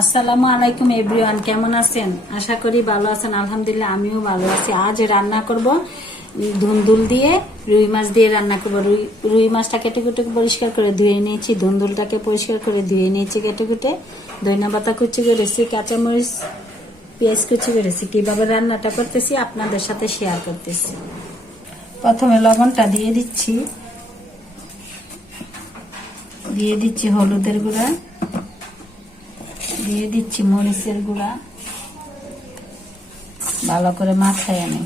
আসসালামু আলাইকুম এভরিওয়ান, কেমন আছেন? আশা করি ভালো আছেন। আলহামদুলিল্লাহ আমিও ভালো আছি। আজ রান্না করব ধুন্দুল দিয়ে, রুই মাছ দিয়ে রান্না করব। রুই মাছটা কেটে কুটে পরিষ্কার করে ধুয়ে নিয়েছি, ধুন্দুলটাকে পরিষ্কার করে ধুয়ে নিয়েছি কেটে কুটে। ধনিয়া পাতা কুচি করেছি, কাঁচামরিচ পেঁয়াজ কুচি করেছি। কিভাবে রান্নাটা করতেছি আপনাদের সাথে শেয়ার করতেছি। প্রথমে লবণটা দিয়ে দিচ্ছি, হলুদের গুঁড়া, দিয়ে দিচ্ছি মরিচের গুঁড়া। ভালো করে মাখায় আনি।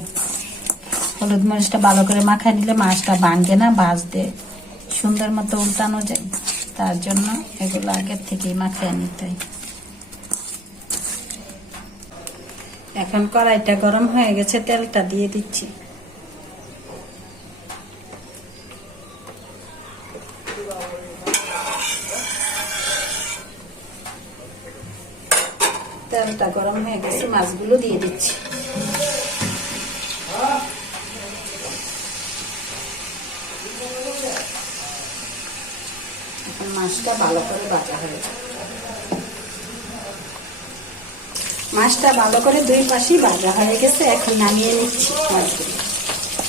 হলুদ মরিচটা ভালো করে মাখায় নিলে মাছটা ভাঙে না, ভাজতে সুন্দর মতো উল্টানো যায়। তার জন্য এগুলো আগের থেকেই মাখায় নিতে হয়। এখন কড়াইটা গরম হয়ে গেছে, তেলটা দিয়ে দিচ্ছি। তেলটা গরম হয়ে গেছে, মাছগুলো দিয়ে দিচ্ছি। এখন মাছটা ভালো করে ভাজা হয়ে যাবে। মাছটা ভালো করে দুই পাশেই ভাজা হয়ে গেছে, এখন নামিয়ে নিচ্ছি মাছগুলো।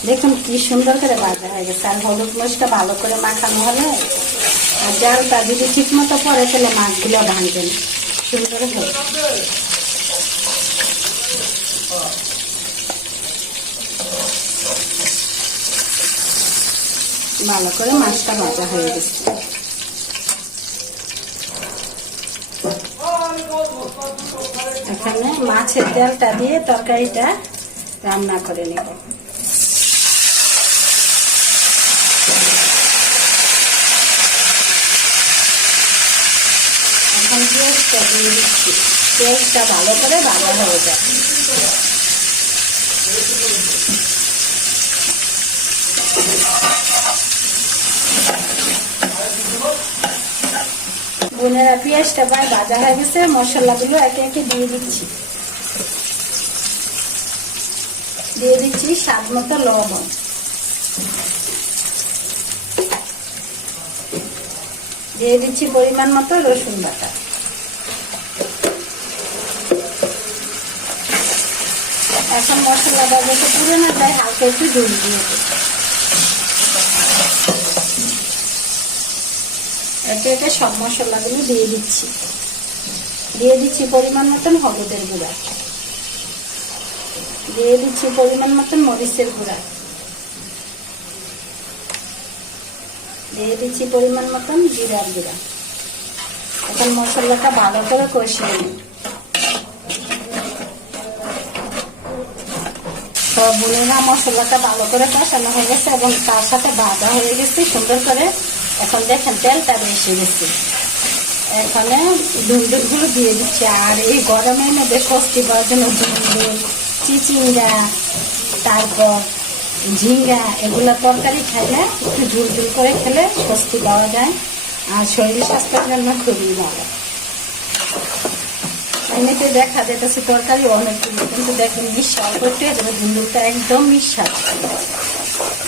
দেখুন কি সুন্দর করে ভাজা হয়ে গেছে। আর হলুদ মরিচটা ভালো করে মাখানো হলে আর জালটা যদি ঠিক মতো পরে তাহলে মাছগুলো ভাঙবে না, সুন্দর হবে। ভালো করে মাছটা ভাজা হয়ে গেছে। এখানে মাছের তেলটা দিয়ে তরকারিটা রান্না করে নেব। এখন পেঁয়াজটা দিয়ে দিচ্ছি, পেঁয়াজটা ভালো করে ভাজা হয়ে যায়। বোনেরা, পেঁয়াজটা প্রায় ভাজা হয়ে গেছে, মশলাগুলো একে একে দিয়ে দিচ্ছি। দিয়ে দিচ্ছি স্বাদ মতো লবণ, দিয়ে দিচ্ছি পরিমাণ মতো রসুন বাটা। এখন মশলাটা যাতে পুড়ে না যায় হালকা একটু ঝোল দিয়ে একে একে সব মশলাগুলো দিয়ে দিচ্ছি। দিয়ে দিচ্ছি পরিমাণ মতন হলুদের গুঁড়া, দিয়ে দিচ্ছি পরিমাণ মতন মরিচের গুঁড়া, দিয়ে দিচ্ছি পরিমাণ মতন জিরার গুঁড়া। এখন মশলাটা ভালো করে কষিয়ে নিই। তো বোনেরা, মশলাটা ভালো করে কষানো হয়ে গেছে এবং তার সাথে ভাজা হয়ে গেছে সুন্দর করে। এখন দেখেন তেলটা বেশি গেছে। এখানে ধুন্দুলগুলো দিয়ে দিচ্ছি। আর এই গরমের মধ্যে স্বস্তি পাওয়ার জন্য ধুন্দুল, চিচিঙ্গা, তারপর ঝিঙ্গা, এগুলো তরকারি খাইলে একটু ঝুল ঝুল করে খেলে স্বস্তি পাওয়া যায়। আর শরীর স্বাস্থ্যের জন্য খুবই ভালো। এমনিতে দেখা যেতেছে তরকারি অনেকগুলো, কিন্তু দেখুন মিশাল করতে যাবে, ধুন্দুলটা একদম মিশাল।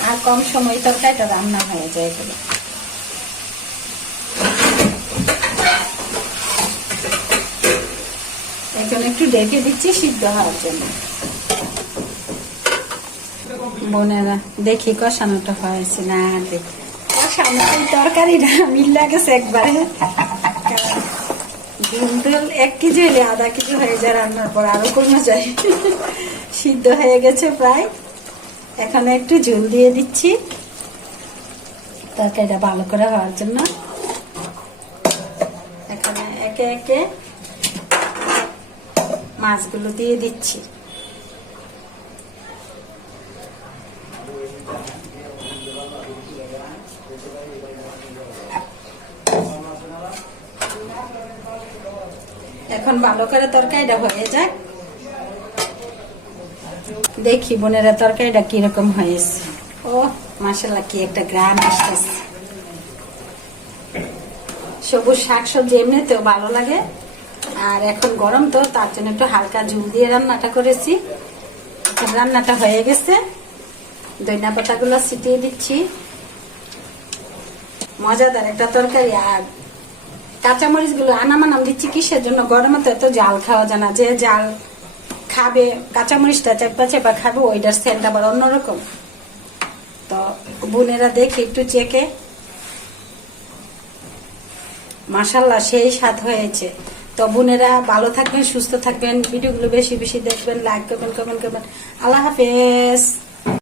আর কম সময় তরকারিটা রান্না হয়ে যায়। এগুলো এখন একটু ডেকে দিচ্ছি সিদ্ধ হওয়ার জন্য। বোনেরা, দেখি কষানোটা হয়েছে না। দেখি কষানো তরকারিটা মিল্লা গেছে একবারে। ধুন্দুল 1 কেজি হলে আধা কেজি হয়ে যায়, রান্নার পর আরো কমে যায়। সিদ্ধ হয়ে গেছে প্রায়। এখন একটু ঝোল দিয়ে দিচ্ছি তরকারিটা ভালো করে হওয়ার জন্য। এখানে একে একে মাছগুলো দিয়ে দিচ্ছি। এখন ভালো করে তরকারিটা হয়ে যায়। দেখি বোনেরা তরকারিটা কিরকম হয়েছে। ও মাশাআল্লাহ, কি একটা গ্রাম আসতেছে। সবুজ শাকসবজি এমনিতেও ভালো লাগে, আর এখন গরম তো তার জন্য একটু হালকা ঝুল দিয়ে রান্নাটা করেছি। রান্নাটা হয়ে গেছে, ধনিয়া পাতাগুলো ছিটিয়ে দিচ্ছি। মজাদার একটা তরকারি। আর কাঁচামরিচ গুলো আনামানাম দিচ্ছি কিসের জন্য, গরমে তো এত জাল খাওয়া যায় না, যে জাল খাবে কাঁচামরিচটা চেপা চেপা খাবে ওইটার সেন্ট আবার অন্যরকম। তো বোনেরা দেখি একটু চেকে, মাশাআল্লাহ সেই স্বাদ হয়েছে। তো বোনেরা ভালো থাকবেন, সুস্থ থাকবেন, ভিডিওগুলো বেশি বেশি দেখবেন, লাইক করবেন, কমেন্ট করবেন। আল্লাহ হাফেজ।